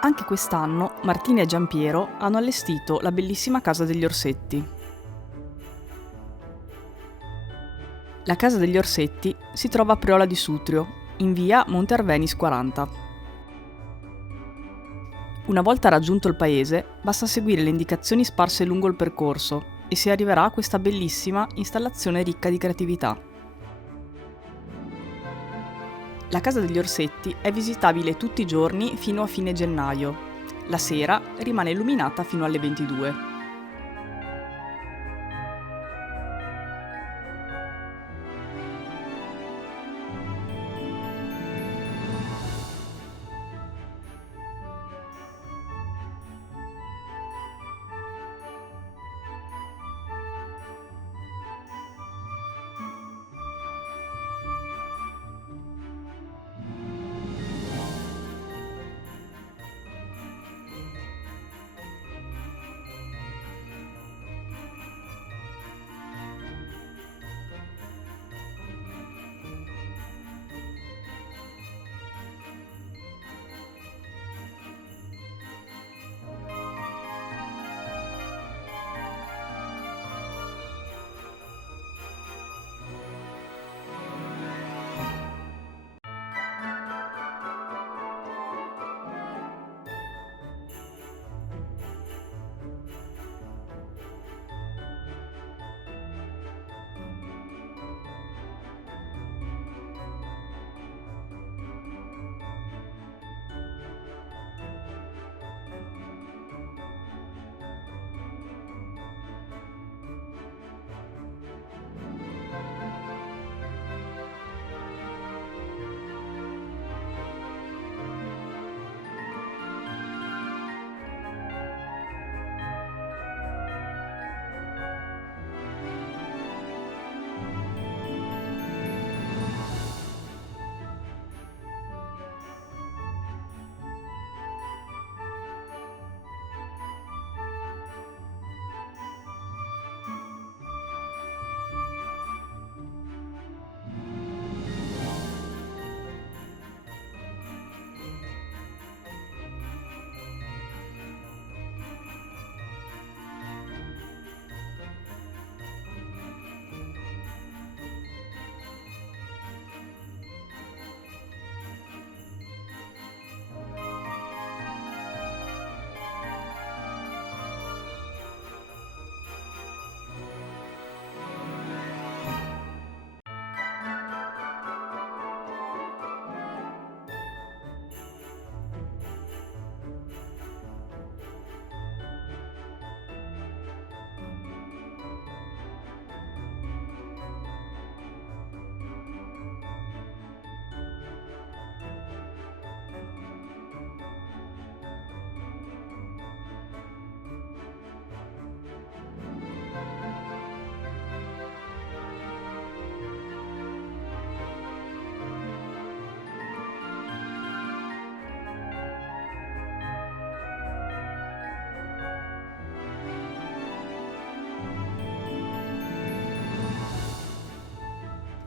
Anche quest'anno Martina e Giampiero hanno allestito la bellissima casa degli orsetti. La casa degli orsetti si trova a Priola di Sutrio, in via Monte Arvenis 40. Una volta raggiunto il paese, basta seguire le indicazioni sparse lungo il percorso e si arriverà a questa bellissima installazione ricca di creatività. La casa degli orsetti è visitabile tutti i giorni fino a fine gennaio. La sera rimane illuminata fino alle 22.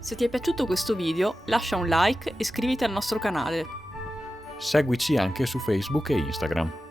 Se ti è piaciuto questo video, lascia un like e iscriviti al nostro canale. Seguici anche su Facebook e Instagram.